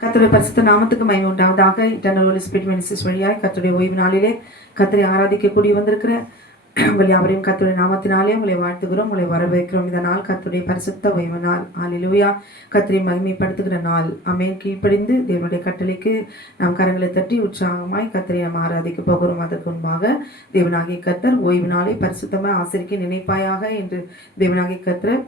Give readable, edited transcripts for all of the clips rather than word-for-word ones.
கர்த்தருடைய பரிசுத்த நாமத்துக்கு மகிமை உண்டாவதாக. இட்டர்னல் ஹோலி ஸ்பிரிட் மினிஸ்ட்ரிஸ் வழியாய் கர்த்தருடைய ஓய்வு நாளிலே கர்த்தரை ஆராதிக்க கூடி வந்திருக்கிற உங்கள் யாவரையும் கர்த்தருடைய நாமத்தினாலே உங்களை வாழ்த்துகிறோம், உங்களை வரவேற்கிறோம். இந்த நாள் கர்த்தருடைய பரிசுத்த ஓய்வு நாள். ஹல்லேலூயா. கர்த்தரை மகிமைப்படுத்துகிற நாள். ஆமென். கீழ்ப்படிந்து தேவனுடைய கட்டளைக்கு நாம் கரங்களை தட்டி உற்சாகமாய் கர்த்தரை நாம் ஆராதிக்க போகிறோம். அதற்கு முன்பாக தேவனாகிய கர்த்தர் ஓய்வு நாளை பரிசுத்தமாய் ஆசரிக்க நினைப்பாயாக என்று தேவனாகிய கர்த்தர்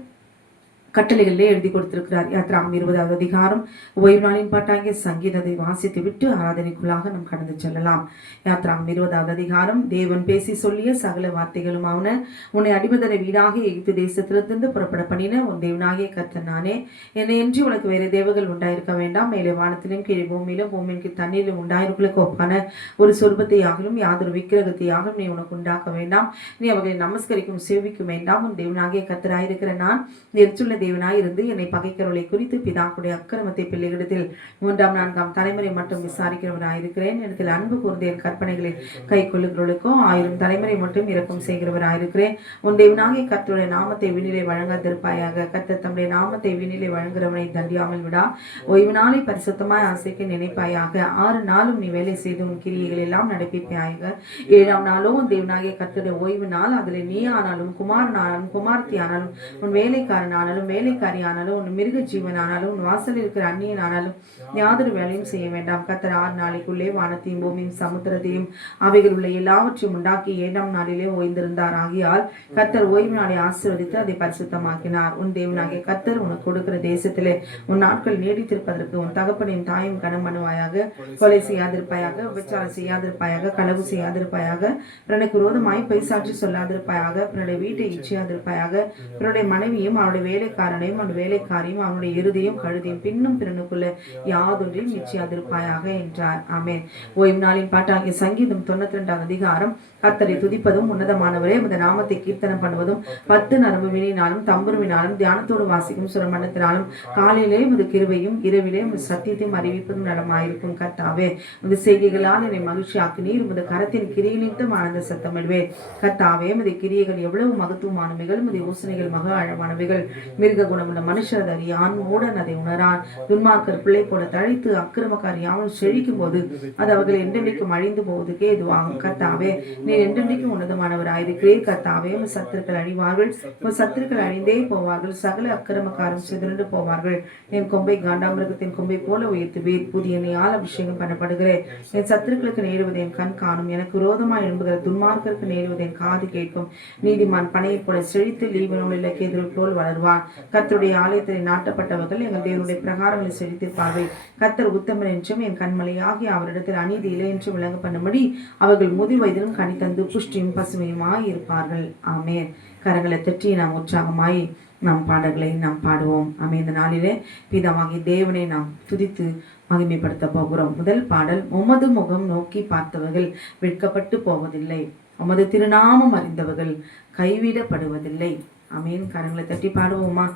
கட்டளைகளிலே எழுதி கொடுத்திருக்கிறார். யாத்ராகமம் 20வது அதிகாரம் ஓய்வு நாளின் பாட்டாகிய சங்கீதத்தை வாசித்து விட்டு ஆராதனைக்குள்ளாக நாம் கடந்து செல்லலாம். யாத்ராகமம் 20வது அதிகாரம். தேவன் பேசி சொல்லிய சகல வார்த்தைகளும் ஆவன. உன்னை அடிமதரை வீடாக எகிப்து தேசத்திலிருந்து புறப்பட பண்ணின உன் தேவனாகிய கர்த்தர் நானே. என்னை என்று உனக்கு வேறு தேவர்கள் உண்டாயிருக்க வேண்டாம். மேலே வானத்திலும் கீழே பூமியிலும் பூமிக்கு தண்ணீரிலும் உண்டாயிருக்குள்ள ஒப்பான ஒரு சொர்பத்தையாகலும் யாதொரு விக்கிரகத்தையாகவும் நீ உனக்கு உண்டாக்க வேண்டாம். நீ அவர்களை நமஸ்கரிக்கும் சேவிக்கும் வேண்டாம். உன் தேவனாகிய கர்த்தராயிருக்கிற நான் எரிச்சுள்ள தேவனாய் இருந்து என்னை பகைக்கிறவர்களை குறித்து பிதாக்குடைய அக்கிரமத்தை பிள்ளைகளிடத்தில் 3ஆம் 4ஆம் தலைமுறை மட்டும் விசாரிக்கிறவராயிருக்கிறேன். இடத்தில் அன்பு கூர்ந்து என் கற்பனைகளை கை கொள்ளுகிறவர்களுக்கோ 1000 தலைமுறை மட்டும் இரக்கம் செய்கிறவராயிருக்கிறேன். உன் தேவனாகிய கர்த்தருடைய நாமத்தை விண்ணிலே வழங்காதிருப்பாயாக. கர்த்தர் தம்முடைய நாமத்தை விண்ணிலே வழங்குகிறவனை தண்டியாமல் விடா. ஓய்வு நாளை பரிசுத்தமாய் ஆசைக்க நினைப்பாயாக. 6 நாளும் நீ வேலை செய்து உன் கிரியைகள் எல்லாம் நடப்பிப்பாயாக. 7ஆம் நாளோ உன் தேவனாகிய கர்த்தருடைய ஓய்வு நாள். அதில் நீ ஆனாலும் குமாரனானாலும் குமார்த்தி ஆனாலும் உன் வேலைக்காரன் ஆனாலும் வேலைக்காரி ஆனாலும் உன் மிருக ஜீவன் ஆனாலும் உன் வாசலில் இருக்கிற அந்நியன் ஆனாலும் யாதொரு வேலையும் செய்ய வேண்டாம். கர்த்தர் 6 நாளைக்குள்ளே வானத்தையும் பூமியும் சமுத்திரத்தையும் அவைகள் உள்ள எல்லாவற்றையும் உண்டாக்கி 7ஆம் நாளிலே ஓய்ந்திருந்தார். ஆகியால் கர்த்தர் ஓய்வு நாளை ஆசீர்வதித்து அதை பரிசுத்தமாக்கினார். உன் தேவனாகிய கர்த்தர் உனக்கு கொடுக்கிற தேசத்திலே உன் நாட்கள் நீடித்திருப்பதற்கு உன் தகப்பனின் தாயும் கனம் பண்ணுவாயாக. கொலை செய்யாதிருப்பாயாக, விபச்சாரம் செய்யாதிருப்பாயாக, களவு செய்யாதிருப்பாயாக, பிறனுக்கு விரோதமாய் பொய்சாட்சி சொல்லாதிருப்பாயாக, பிறனுடைய வீட்டை இச்சையாதிருப்பாயாக, பிறனுடைய மனைவியும் அவருடைய வேலைக்காரனையும் அவனுடைய வேலைக்காரியும் அவனுடைய இறுதியும் கழுதியும் பின்னும் பிறனுக்குள்ள யாதொன்றையும் நிச்சயாதிருப்பாயாக என்றார். ஆமென். ஓய்வு நாளின் பாட்டாகிய சங்கீதம் 92ஆம் அதிகாரம். கர்த்தரை துதிப்பதும் உன்னதமானவரே உமது நாமத்தை கீர்த்தனம் பண்ணுவதும் 10 நரம்பு வீணையினாலும் தம்புருவினாலும் தியானத்தோடு வாசிக்கும் சுரமண்டத்தினாலும் காலையிலே உமது கிருபையும் இரவிலே உமது சத்தியத்தையும் அறிவிப்பதும் நலமாயிருக்கும். கர்த்தாவே உமது செய்கைகளால் என்னை மகிழ்ச்சியாக்கினீர். உமது கரத்தின் கிரியிலிட்டும் ஆனந்த சத்தமிடுவேன். கர்த்தாவே உமது கிரியைகள் எவ்வளவு மகத்துவமானவைகள், உமது யோசனைகள் மக ஆழமானவைகள். மிருக குணமுள்ள மனுஷர் அதை அறியான், மூடன் அதை உணரான். துன்மார்க்கர் பிள்ளை போல தழைத்து அக்கிரமக்காரி யாவும் செழிக்கும் போது அது அவர்கள் என்றென்றைக்கும் அழிந்து போவதுக்கே இதுவாகும். கர்த்தாவே நீர் என்றென்றைக்கும் உன்னதமானவராயிருக்கிறீர். கர்த்தாவே உமது சத்துருக்கள் அழிவார்கள், உமது சத்துருக்கள் அழிந்தே போவார்கள். சகல அக்கிரமக்காரும் சிதறண்டு போவார்கள். என் கொம்பை காண்டாமிருகத்தின் கொம்பை போல உயர்த்துவீர். புதிய எண்ணெயால் அபிஷேகம் பண்ணப்படுகிறேன். என் சத்துருக்களுக்கு நேருவது என் கண் காணும். எனக்கு விரோதமாய் எழும்புகிற துன்மார்க்கருக்கு நேருவது என் காது கேட்கும். நீதிமான் பனையை போல செழித்து லீபனோல் இலக்கியது போல் வளர்வான். கர்த்தருடைய ஆலயத்தில் நாட்டப்பட்டவர்கள் எங்கள் தேவனுடைய பிரகாரங்களை செழித்திருப்பார்கள். கர்த்தர் உத்தமர் என்றும் என் கண்மலையாகி அவரிடத்தில் அநீதி இல்லை என்றும் விளங்க பண்ணும்படி அவர்கள் முதிர் வயதிலும் கனி தந்து புஷ்டியும் பசுமையுமாய் இருப்பார்கள். ஆமென். கரங்களை தட்டி நாம் உற்சாகமாய் நம் பாடல்களை நாம் பாடுவோம். ஆமென். இந்த நாளிலே பிதாவாகிய தேவனை நாம் துதித்து மகிமைப்படுத்த போகிறோம். முதல் பாடல். உமது முகம் நோக்கி பார்த்தவர்கள் வெட்கப்பட்டு போவதில்லை, உமது திருநாமம் அறிந்தவர்கள் கைவிடப்படுவதில்லை. ஆமென். கரங்களை தட்டி பாடுவோமா?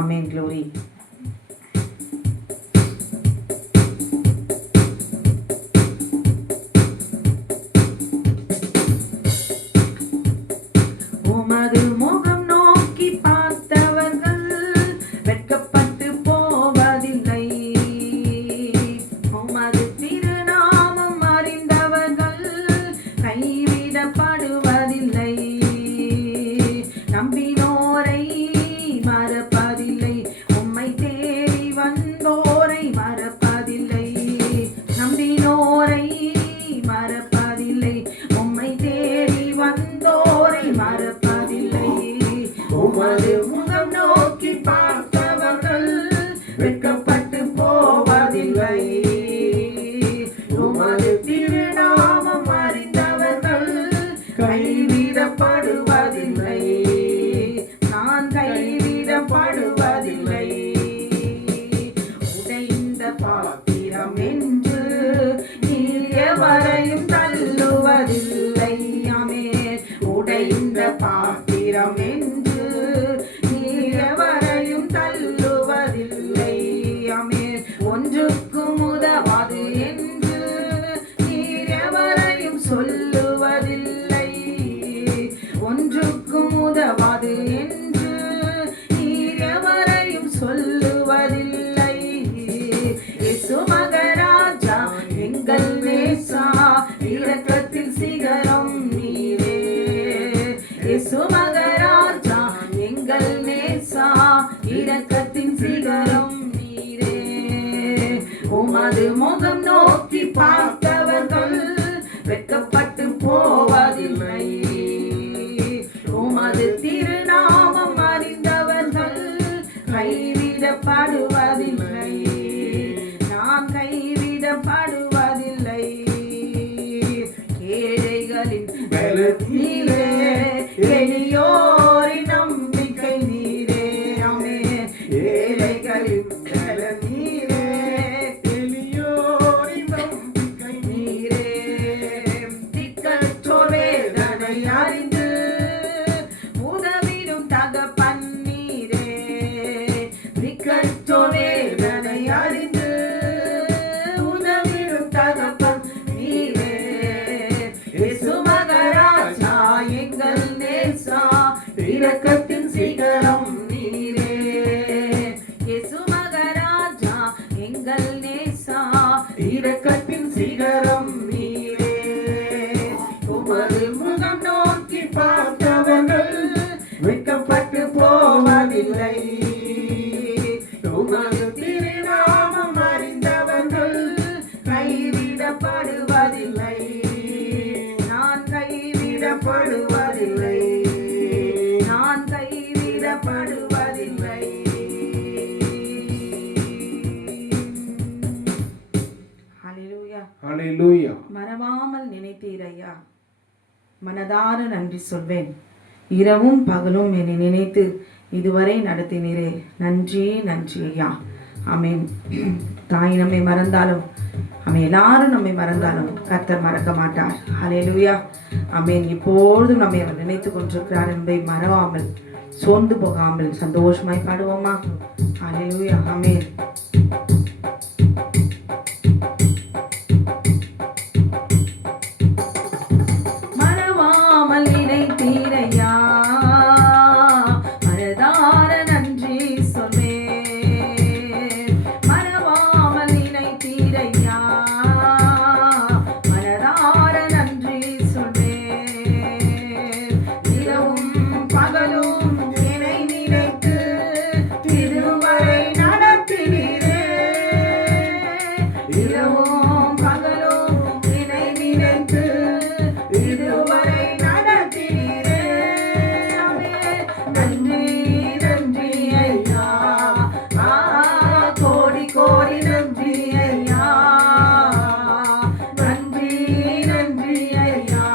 ஆமென். க்ளோரி. சொல்லுவதில்லை. உமது முகம் நோக்கி பார்த்தவர்கள் வெட்கப்பட்டு போவதில்லை. உமது திருநாமம் அறிந்தவர்கள் கைவிடப்படுவதில்லை. நான் கைவிடப்படுவதில்லை. ஏழைகளின் பலத்திலே எளியோரின் நம்பிக்கை நீரே. ஆமென். ஏழைகளின் பலத்திலே எளியோரின் நம்பிக்கை நீரே. திக்கற்றோர் வேதனை அறிந்து உதவிடும் தகப்பன் நீரே. திக்கற்றோர் வேதனை அறிந்து உதவிடும் தகப்பன் நீரே. இயேசு மகராஜா எங்கள் நேசா இரக்கத்தின் சிகரம் நீரே. இயேசு மகராஜா எங்கள் நேசா இரக்கத்தின் சிகரம் நீரே. உமது முகம் நோக்கி பார்த்தவர்கள் வெட்கப்பட்டு போவதில்லை. உமது திருநாமம் அறிந்தவர்கள் கைவிடப்படுவதில்லை. நான் கைவிடப்படுவதில்லை. நான் கைவிடப்படுவதில்லை. ஹல்லேலூயா. ஹல்லேலூயா. மறவாமல் நினைத்தீரையா. மனதார நன்றி சொல்வேன். இரவும் பகலும் என்னை நினைத்து இதுவரை நடத்தினீரே. நன்றி நன்றி ஐயா. ஆமென். தாய் நம்மை மறந்தாலும் எல்லாரும் நம்மை மறந்தாலும் கர்த்தர் மறக்க மாட்டார். ஹல்லேலூயா. ஆமென். இப்பொழுதும் நம்மை அவர் நினைத்து கொண்டிருக்கிறார் என்பதை மறவாமல் சோர்ந்து போகாமல் சந்தோஷமாய் பாடுவோமா? ஹல்லேலூயா. ஆமென். மறவாமல் நினைத்தீரையா. மனதார நன்றி சொல்வேன். மறவாமல் நினைத்தீரையா. மனதார நன்றி சொல்வேன். இரவும் பகலும் என்னை நினைத்து இதுவரை நடத்தினீரே. இரவும் பகலும் என்னை நினைத்து இதுவரை நடத்தினீரே. ஆமென். நன்றி நன்றி ஐயா. கோடி கோடி நன்றி ஐயா. நன்றி நன்றி ஐயா.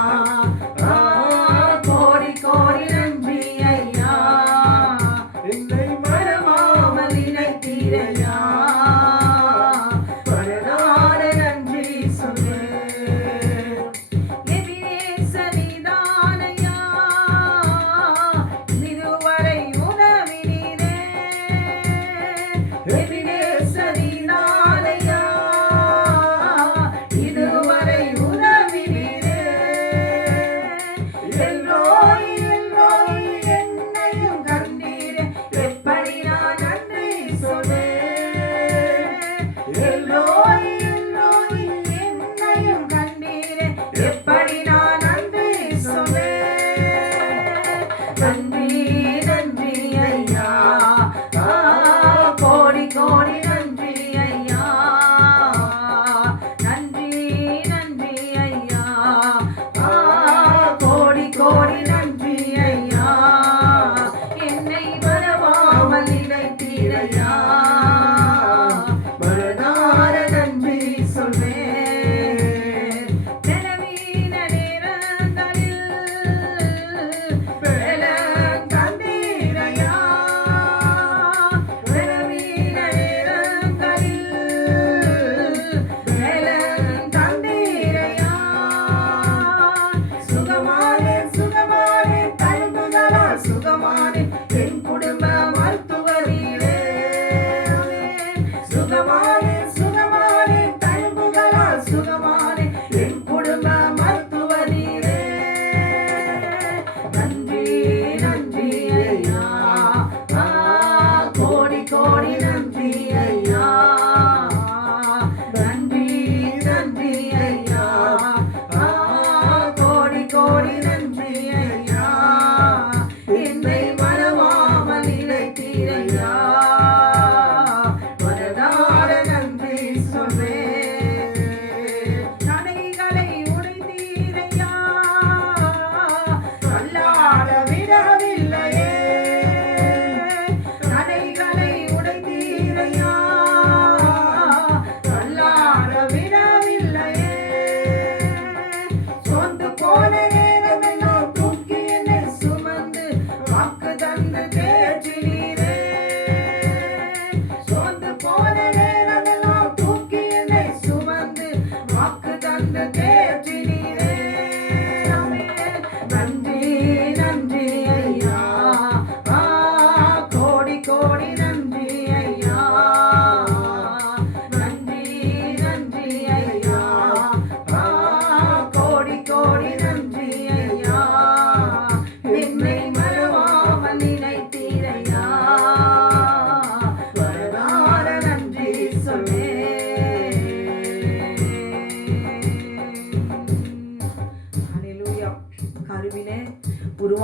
கோடி கோடி நன்றி ஐயா. என்னை மறவாமல் நினைத்தீரையா. மனதார நன்றி சொல்வேன். எபினேசரிதானையா. இதுவரை உதவினீரே. எபினேசரிதானையா. இதுவரை உதவினீரே. எல்லோய் எல்லோய் என்னையும் கண்டீரே. எப்படி நான் நன்றி சொல்வேன். எல்லோய் எல்லோய் என்னையும் கண்டீரே. எப்படி நான் நன்றி சொல்வேன். நன்றி நன்றி ஐயா. கோடி கோடி நன்றி ஐயா. நன்றி நன்றி ஐயா. கோடி கோடி நன்றி ஐயா. என்னை மறவாமல் நினைத்தீரையா. மனதார நன்றி சொல்வேன். நிலவீன நேரங்களில் பலன் தந்தீரையா. நிலவீன நேரங்களில் பலன் தந்தீரையா. சுகமானே சுகமானே தழும்புகளால் சுகமானே என் குடும்ப மருத்துவரீரே. சுகமானே சுகமானே தழும்புகளால் சுகமானே என் குடும்ப மருத்துவரீரே. நன்றி நன்றி ஐயா. கோடி கோடி நன்றி ஐயா. நன்றி நன்றி ஐயா. கோடி கோடி நன்றி ஐயா. என்னை மறவாமல் நினைத்தீரையா. மனதார நன்றி சொல்வேன்.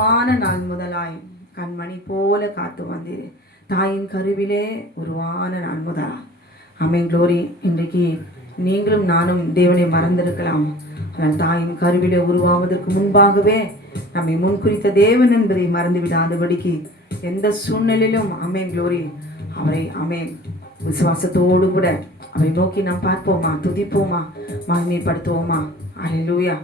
உருவான நாள் முதலாய் கண்மணி போல காத்து வந்தீர். தாயின் கருவிலே உருவான நாள் முதலா. ஆமென். க்ளோரி. இன்றைக்கு நீங்களும் நானும் தேவனை மறந்திருக்கலாம். தாயின் கருவிலே உருவாவதற்கு முன்பாகவே நம்மை முன்குறித்த தேவன் என்பதை மறந்து விடாதபடிக்கு எந்த சூழ்நிலையிலும் ஆமென். க்ளோரி. அவரை ஆமென் விசுவாசத்தோடு கூட அவரை நோக்கி நாம் பார்ப்போமா, துதிப்போமா, மகிமைப்படுத்துவோமா. அல்லேலூயா.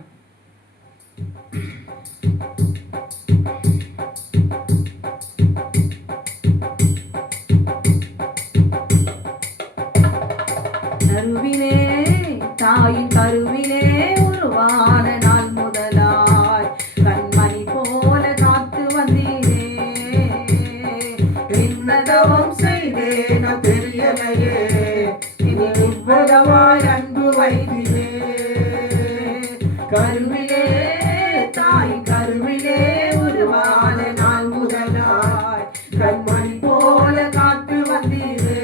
கருவிலே தாயின் கருவிலே உருவான நாள் முதலாய் கண்மணி போல காத்து வந்தீரே. என்னதவம் செய்தேனோ தெரியலையே, இனி இவ்வளவாய் அன்பு வைத்தீரே. கருவிலே தாயின் கருவிலே உருவான நாள் முதலாய் கண்மணி போல காத்து வந்தீரே.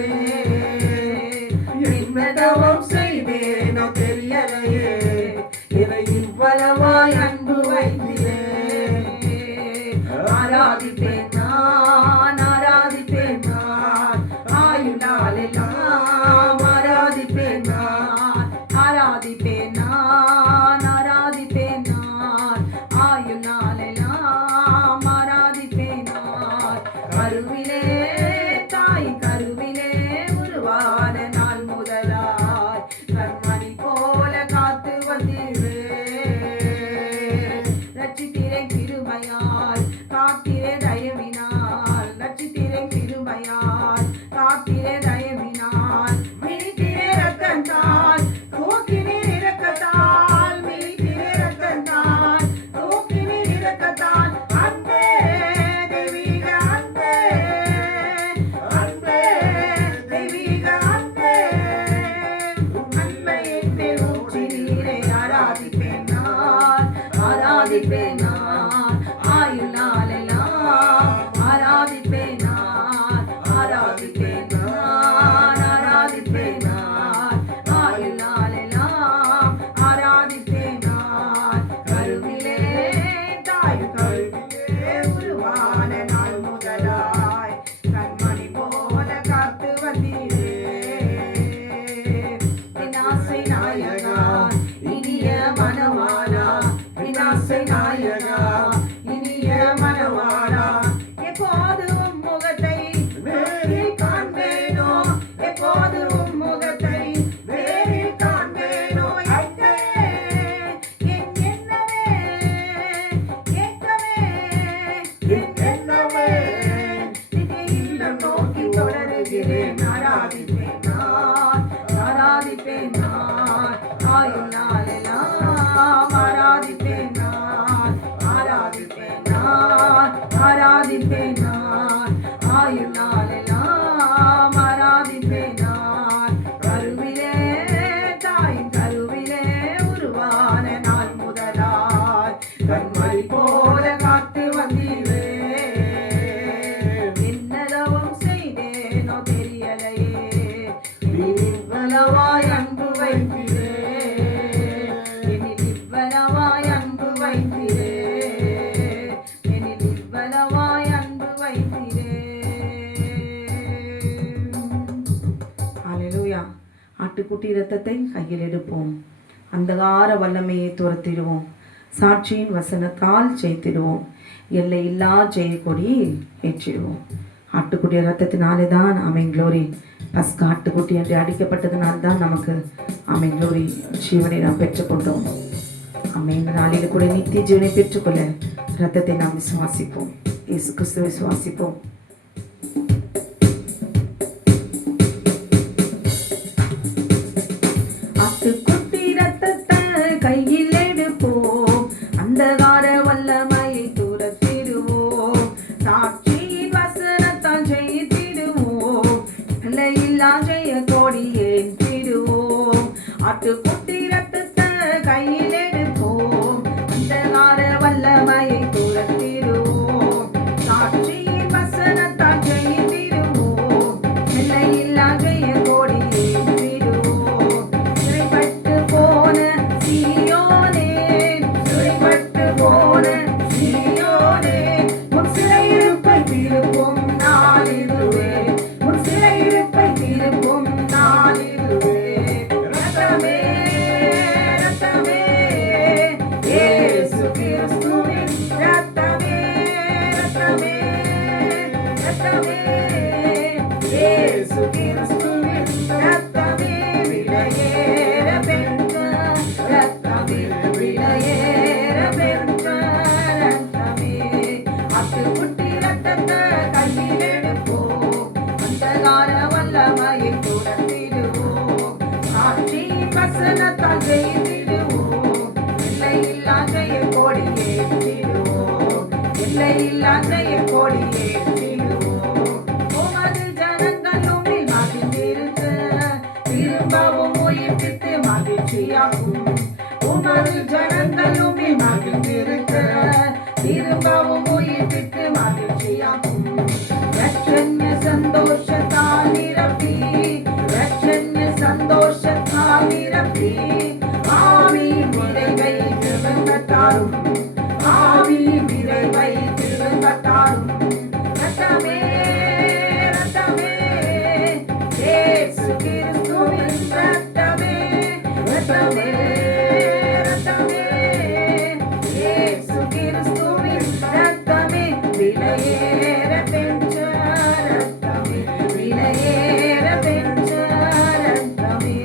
என்னதவம் செய்தேனோ தெரியலையே, இதை இவ்வளவாய் அன்பு வைத்தீரே. ஆராதிப்பேன் நான், ஆராதிப்பேன் நான், ஆயுளாலெல்லாம் ஆராதிப்பேன் நான், ஆராதிப்பேன் நான், ஆராதிப்பேன் நான், ஆயுளாலெல்லாம் ஆராதிப்பேன் நான். கருவிலே தாய் கருவிலே உருவான நாள் முதலாய் கண்மணி போல காத்து வந்தீரே. ரட்சித்திரை கிருபையால் காத்திரே தயவினால், ரட்சித்திரை கிருபையால் காத்திரே தயவினால், மினித்திரே ரத்தத்தால் தூக்கினீர் இரக்கத்தால், மினித்திரே ரத்தத்தால் தூக்கினீர் இரக்கத்தால். அன்பே தெய்வீக அன்பே, அன்பே தெய்வீக அன்பே, அன்பை என்னை ஊற்றினீரே. ஆராதிப்பேன் நான், ஆராதிப்பேன் நான், ஆயுளாலெல்லாம் ஆராதிப்பேன் நான், ஆராதிப்பேன் நான், ஆராதிப்பேன் நான், ஆயுளாலெல்லாம் ஆராதிப்பேன் நான். கருவிலே தாய் கருவிலே உருவான நாள் முதலாய் கண்மணி போல காத்து வந்தீரே. விநாசை நாயகா இனிய மனவாளா, விநாசை நாயகா இனிய மனவாளா, எப்போது உம் முகத்தை வேறில் காண்பேனோ, எப்போது உம் முகத்தை வேறில் காண்பேனோ. ஐயே, என் எண்ணமே ஏக்கமே, என் எண்ணமே நித்திய இல்லம் நோக்கி தொடருகிறேன். ஆராதிப்பேன் நான், ஆராதிப்பேன் நான், ஆயுளாலெல்லாம் ஆராதிப்பேன் நான், ஆராதிப்பேன் நான், ஆராதிப்பேன் நான், ஆயுளாலெல்லாம் ஆராதிப்பேன் நான். கருவிலே தாயின் கருவிலே உருவான நாள் முதலாய் கண்மணி போல காத்து வந்தீரே. என்னதவம் செய்தேனோ தெரியலையே, இனி இவ்வளவாய் அன்பு வைத்தீரே, இனி இவ்வளவாய் அன்பு வைத்தீரே, இனி இவ்வளவாய் அன்பு வைத்தீரே. அல்லேலூயா. ஆட்டுக்குட்டி இரத்தத்தை கையில் எடுப்போம், அந்தகார வல்லமையை துரத்திடுவோம், சாட்சியின் வசனத்தால் ஜெயித்திடுவோம், எல்லை இல்லா ஜெயக்கொடி ஏற்றிடுவோம். ஆட்டுக்குட்டி இரத்தத்தினாலே தான் ஆமென். க்ளோரி. பஸ்கா ஆட்டுக்குட்டி என்று அடிக்கப்பட்டதுனால தான் நமக்கு ஆமென். க்ளோரி ஜீவனை நாம் பெற்றுக்கொண்டோம். ஆமென். நாளில் கூட நித்திய ஜீவனை பெற்றுக்கொள்ள இரத்தத்தை நாம் விசுவாசிப்போம், இயேசு கிறிஸ்துவை விசுவாசிப்போம். ஆட்டுக்குட்டி இரத்தத்தை கையில் எடுப்போம், அந்தகார வல்லமையை துரத்திடுவோம், சாட்சியின் வசனத்தால் ஜெயித்திடுவோம், எல்லையில்லா ஜெய கொடி ஏற்றிடுவோம். ஆட்டுக்குட்டி இரத்தத்தை கையில் எடுப்போம், அந்தகார வல்லமையை துரத்திடுவோம், சாட்சியின் வசனத்தால் ஜெயித்திடுவோம், எல்லையில்லா ஜெய கொடி ஏற்றிடுவோம். சிறைப்பட்டு போன சீயோனே, சிறைப்பட்டு போன சீயோனே, வசனத்தால் ஜெயித்திடுவோம். எல்லையில்லா ஜெய கொடி ஏற்றிடுவோம். எல்லையில்லா ஜெய கொடி ஏற்றிடுவோம். உமது ஜனங்கள் உம்மில் மகிழ்ந்திருக்க திரும்பவும் உயிர்ப்பித்து மகிழ்ச்சியாகும். உமது ஜனங்கள் உம்மில் மகிழ்ந்திருக்க திரும்பவும் உயிர்ப்பித்து மகிழ்ச்சியாகும். ரட்சண்ய சந்தோஷத்தால் நிரப்பி, ரட்சண்ய சந்தோஷத்தால் நிரப்பி, ஆவி நிறைவை திரும்பத்தாரும், ஆவி நிறைவை திரும்பத்தாரும். ரத்தமே ரத்தமே இயேசு கிறிஸ்துவின் ரத்தமே, ரத்தமே ரத்தமே இயேசு கிறிஸ்துவின் ரத்தமே, விலையேற பெற்ற ரத்தமே, விலையேற பெற்ற ரத்தமே.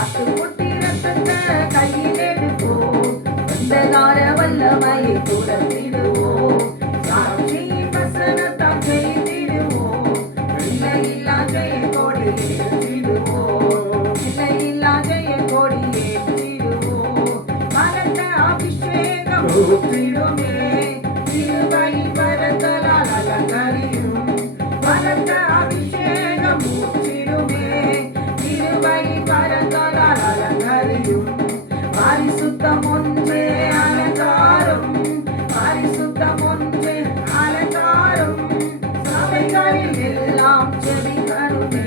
ஆட்டுக்குட்டி ரத்தத்தை கையில் எடுப்போம், அந்தகார வல்லமையை துரத்திடுவோம். சாட்சி வசனத்தால் ஜெயித்திடுவோம். எல்லையில்லா ஜெய கொடி ஏற்றிடுவோம். எல்லையில்லா ஜெய கொடி ஏற்றிடுவோம். பலத்த அபிஷேகம் ஊற்றிடுமே, கிருபை வரங்களால் அலங்கரியும். பலத்த அபிஷேகம் ஊற்றிடுமே, கிருபை வரங்களால் அலங்கரியும். பரிசுத்தம் ஒன்றே அலங்காரம், பரிசுத்தம் ஒன்றே அலங்காரம். சபைகளில் எல்லாம் ஜெபிக்கணுமே,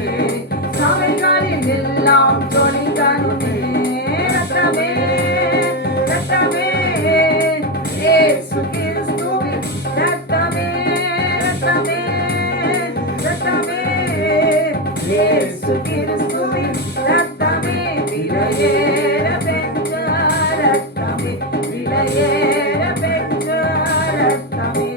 சபைகளில் எல்லாம் ஜொலிக்கணுமே. ரத்தமே ரத்தமே இயேசு கிறிஸ்துவின் ரத்தமே, ரத்தமே ரத்தமே இயேசு கிறிஸ்துவின் ரத்தமே, விலையேற பெற்ற ரத்தமே, விலையேற பெற்ற ரத்தமே.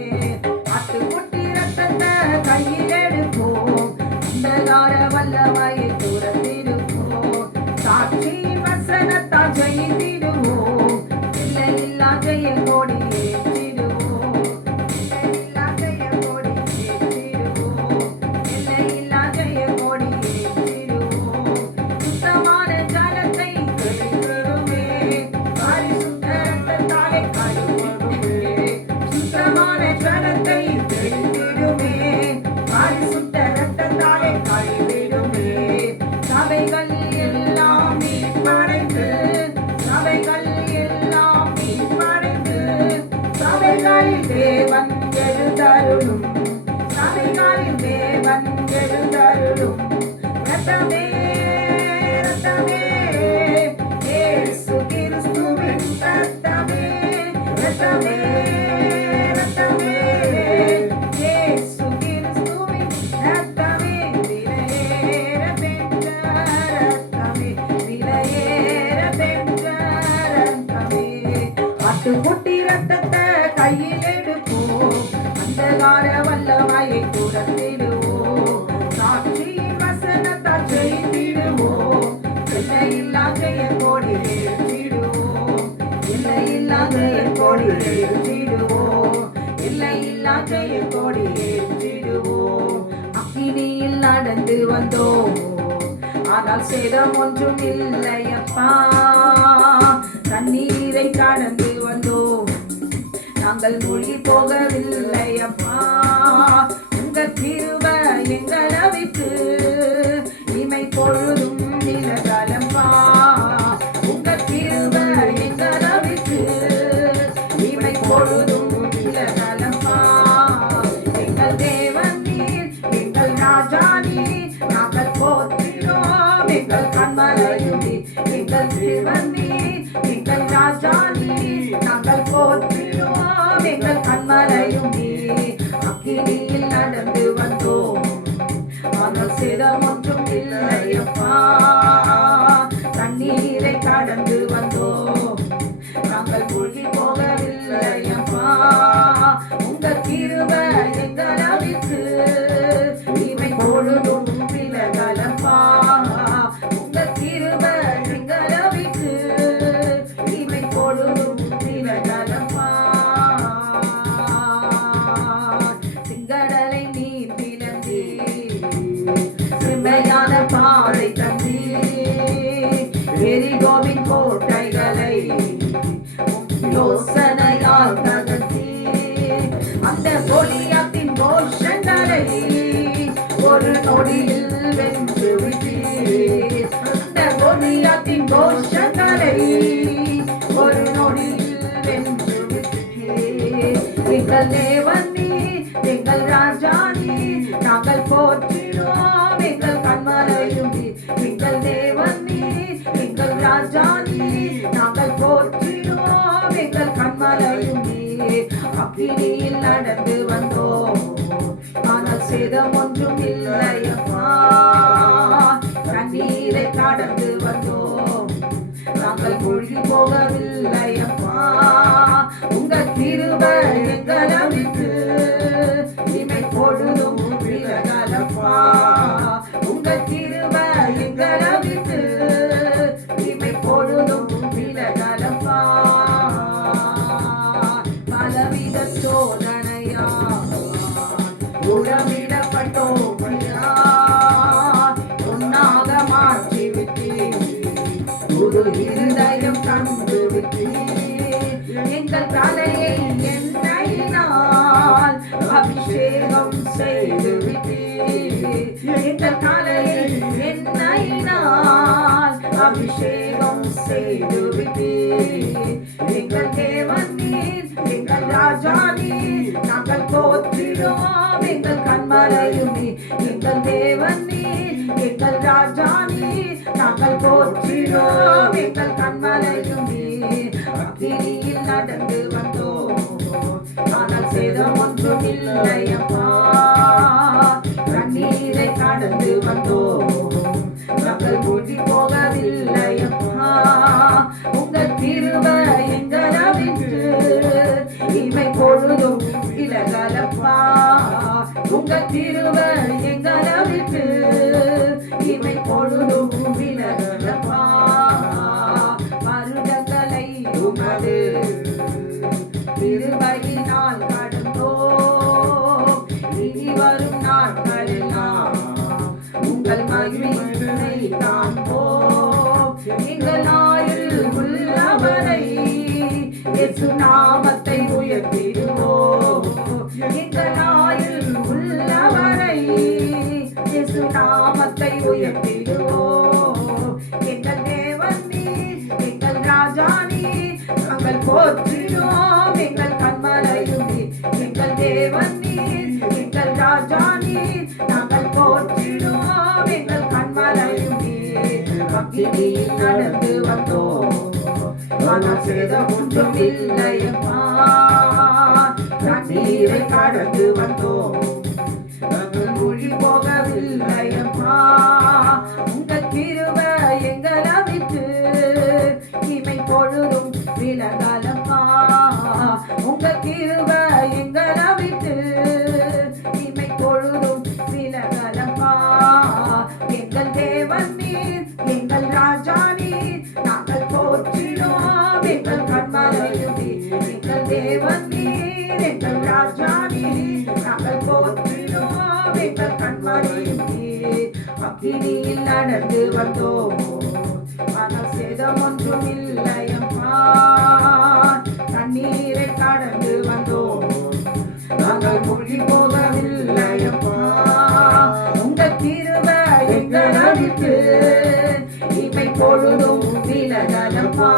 ஆட்டுக்குட்டி ரத்தத்தை கையில் எடுப்போம், அந்தகார வல்லமையை துரத்திடுவோம். சாட்சி வசனத்தால் ஜெயித்திடுவோம். எல்லையில்லா ஜெய கொடி ஏற்றிடுவோம். எல்லையில்லா ஜெய கொடி ஏற்றிடுவோம். எல்லையில்லா ஜெய கொடி ஏற்றிடுவோம். சுத்தமான ஜலத்தை தெளித்திடுமே, பரிசுத்த ரத்தத்தாலே கழுவிடுமே. சுத்தமான ஜலத்தை தெளித்திடுமே, பரிசுத்த ரத்தத்தாலே கழுவிடுமே. சபைகள் எல்லாம் மீட்படைந்து, சபைகள் எல்லாம் மீட்படைந்து, சபைகளில் தேவன் எழுந்தருளும், சபைகளில் தேவன் எழுந்தருளும். ரத்தமே ரத்தமே இயேசு கிறிஸ்துவின் ரத்தமே, ரத்தமே ரத்தமே இயேசு கிறிஸ்துவின் ரத்தமே, விலையேற பெற்ற ரத்தமே, விலையேற பெற்ற ரத்தமே. ஆட்டுக்குட்டி ரத்தத்தை கையில் எடுப்போம், அந்தகார வல்லமையை துரத்திடுவோம். சாட்சி வசனத்தால் ஜெயித்திடுவோம். எல்லையில்லா ஜெய கொடி ஏற்றிடுவோம். எல்லையில்லா ஜெய கொடி ஏற்றிடுவோம். எல்லையில்லா ஜெய கொடி ஏற்றிடுவோம். அக்கினியில் நடந்து வந்தோம், ஆனால் சேதம் ஒன்றும் இல்லையப்பா. தண்ணீரை கடந்து வந்தோம், நாங்கள் மூழ்கி போகவில்லையப்பா. உங்க கிருபை எங்களை விட்டு இமை பொழுதும் விலகலப்பா. உங்க கிருபை எங்களை விட்டு இமை பொழுதும் விலகலப்பா. எங்கள் தேவன் நீர், எங்கள் ராஜா நீர், நாங்கள் போற்றினோம் எங்கள் கண்மலையும் நீர். எங்கள் தேவன் நீர், எங்கள் ராஜா நீர், நாங்கள் போற்றினோம் எங்கள் கண்மலையும் நீர். அக்கினியில் நடந்து வந்தோம், ஆனால் சேதம் ஒன்றும் இல்லையப்பா. தண்ணீரை கடந்து வந்தோம், நாங்கள் மூழ்கி போகவில்லையப்பா. உங்க கிருபை எங்களை விட்டு இமை பொழுதும் விலகலப்பா. உங்க கிருபை எங்களை விட்டு எரிகோவின் கோட்டைகளை யோசனையால் தகர்த்தி அந்த கோலியாத்தின் கோஷங்களை ஒரு நொடியில் வென்று விட்டீர். அந்த கோலியாத்தின் கோஷங்களை ஒரு நொடியில் வென்று விட்டீர். எங்கள் தேவன் நீர், எங்கள் ராஜா நீர், நாங்கள் போற்றினோம் எங்கள் கண்மலையும் நீர். எங்கள் தேவன் நீர், எங்கள் ராஜா நீர், நாங்கள் போற்றினோம் எங்கள் கண்மலையும் நீர். அக்கினியில் நடந்து வந்தோம் ஆனால் சேதம் ஒன்றும் இல்லையப்பா. கண்ணீரை கடந்து வந்தோம் நாங்கள் மூழ்கி போகவில்லையப்பா. உங்க கிருபை எங்களை விட்டு இமை பொழுதும் விலகலப்பா. உங்க கிருபை எங்களை விட்டு இமை பொழுதும் விலகலப்பா. பலவித சோதனையா உறவிடப்பட்டோம் ஐயா, ஒன்னாக மாற்றி விட்டீர். ஒரு இருதயம் தந்து விட்டீர். எங்கள் தலையை எண்ணெயினால் அபிஷேகம் செய்து விட்டீர். எங்கள் தலையை எண்ணெயினால் அபிஷேகம் செய்து விட்டீர். எங்கள் தேவன் நீர், எங்கள் ராஜா நீர், நாங்கள் போற்றினோம் எங்கள் கண்மலையும் நீர். எங்கள் தேவன் நீர், எங்கள் ராஜா நீர், நாங்கள் போற்றினோம் எங்கள் கண்மலையும் நீர். அக்கினியில் நடந்து வந்தோம் ஆனால் சேதம் ஒன்றும் இல்லையப்பா. கண்ணீரை கடந்து வந்தோம் நாங்கள் மூழ்கி போகவில்லையப்பா. உங்கள் கிருபை எங்களை விட்டு இமை பொழுதும் விலகலப்பா. உங்கள் கிருபை எங்களை விட்டு இமை பொழுதும் விலகலப்பா. வருடங்களை உமது கிருபையினால் கடந்தோம். இனி வரும் நாட்களெல்லாம் உங்கள் மகிமையை காண்போம். எங்கள் ஆயுள் உள்ளவரை இயேசு நாமத்தை உயர்த்திடுவோம். எங்கள் ஆயுள் உள்ளவரை இயேசு நாமத்தை உயர்த்திடுவோம். எங்கள் தேவன் நீர், எங்கள் ராஜா நீர், நாங்கள் போற்றினோம் எங்கள் கண்மலையும் நீர். எங்கள் தேவன் நீர், எங்கள் ராஜா நீர், நாங்கள் போற்றினோம் எங்கள் கண்மலையும் நீர். அக்கினியில் நடந்து வந்தோம் ஆனால் சேதம் ஒன்றும் இல்லையப்பா. கண்ணீரை கடந்து வந்தோம் நாங்கள் மூழ்கி போகவில்லையப்பா. உங்கள் கிருபை எங்களை விட்டு இமை பொழுதும் விலகலப்பா. உங்கள் கிருபை எங்களை விட்டு இமை பொழுதும் விலகலப்பா. எங்கள் தேவன் நீர், எங்கள் ராஜா நீர், நாங்கள் போற்றினோம் எங்கள் கண்மலையும் நீர். எங்கள் தேவன் நீர், எங்கள் ராஜா நீர், நாங்கள் போற்றினோம் எங்கள் கண்மலையும் நீர். அக்கினியில் நடந்து வந்தோம் ஆனால் சேதம் ஒன்றும் இல்லையப்பா. தண்ணீரை கடந்து வந்தோம் நாங்கள் மூழ்கி போகவில்லையப்பா. உங்கள் கிருபை எங்களை விட்டு இமை பொழுதும் விலகலப்பா.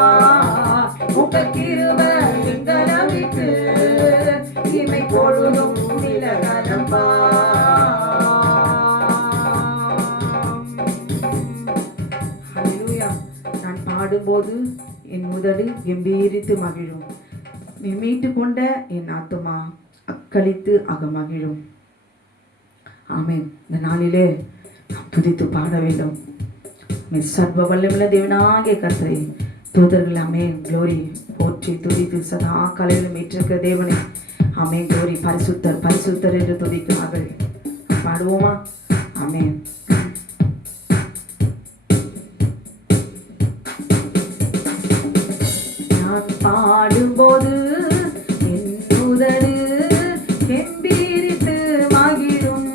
உங்கள் கிருபை எங்களை விட்டு இமை பொழுதும் விலகலப்பா. நான் பாடும்போது என் உதடு கம்பீரித்து மகிழும். நீ மீட்டு கொண்ட என் ஆத்துமா அக்களித்து அகமகிழும். ஆமென். இந்த நாளிலே நாம் துதித்து பாட வேண்டும். சர்வ வல்லமுள்ள தேவனாகிய கர்த்தரை தூதர்கள் ஆமென் க்ளோரி போற்றி துதித்து சதா காலையிலும் ஏற்றிருக்கிற தேவனை ஆமென் க்ளோரி பரிசுத்தர் பரிசுத்தர் என்று துதிக்கிறார்கள். பாடுவோமா? ஆமென். நான் பாடும்போது என் உதடு கெம்பீரித்து மகிழும்.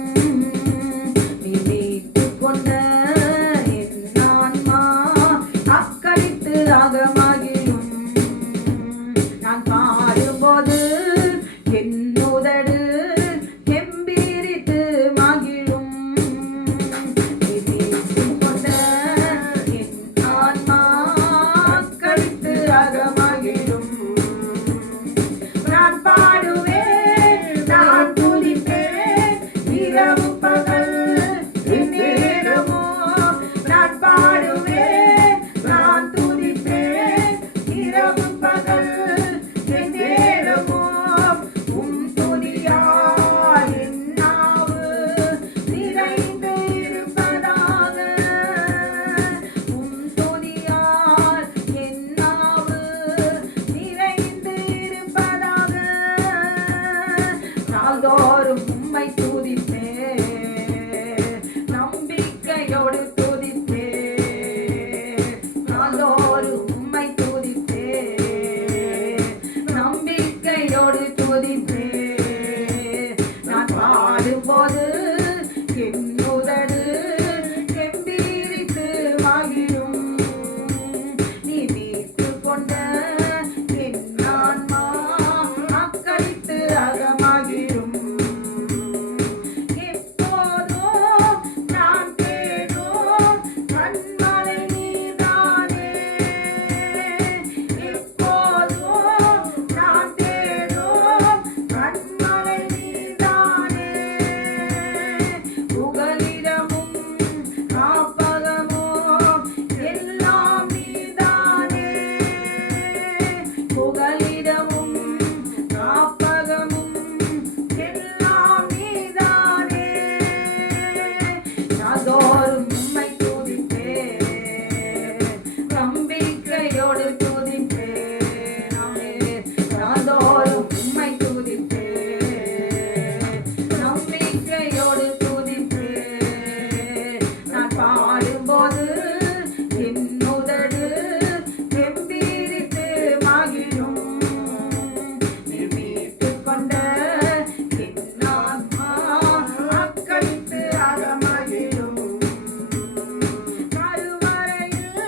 நீ மீட்டு கொண்ட என் ஆன்மா அக்களித்து அக்கடித்து அகமகிழும். நான் பாடும்போது என் உதடு கெம்பீரித்து மகிழும். நீ மீட்டுக் கொண்ட என் ஆன்மா அக்கடித்து அகமகிழும். நான் பாடுவேன், நான் துதிப்பேன், இரவு பகல் எந்நேரமோ. நான் பாடுவேன், நான் துதிப்பேன், இரவு பகல் எந்நேரமோ. உம் துதியால் என் நாவு நிறைந்து இருப்பதாக. உம் துதியால் என் நாவு நிறைந்து இருப்பதாக. நாள்தோறும் உம்மை துதிப்பேன், நம்பிக்கையோடு துதிப்பேன். நாள்தோறும் உம்மை துதிப்பேன், நம்பிக்கையோடு துதிப்பேன். நான் பாடும்போது என் உதடு கெம்பீரித்து மகிழும். நீ மீட்டுக் கொண்ட என் ஆன்மா அக்கடித்து அகமகிழும். எப்போதும் நான் தேடும் கண்மலை நீர்தானே. எப்போதும் நான் தேடும் கண்மலை நீர்தானே. புகலிடமும் காப்பகமும் எல்லாம் நீர்தானே. புகலிடமும் காப்பகமும் எல்லாம் நீர்தானே. நாள்தோறும் உம்மை துதிப்பேன், நம்பிக்கையோடு துதிப்பேன். நாள்தோறும் உம்மை துதிப்பேன், நம்பிக்கையோடு துதிப்பேன். நான் பாடும்போது என் உதடு கெம்பீரித்து மகிழும். நீ மீட்டுக் கொண்ட என் ஆன்மா அக்கடித்து அகமகிழும். கருவறையில்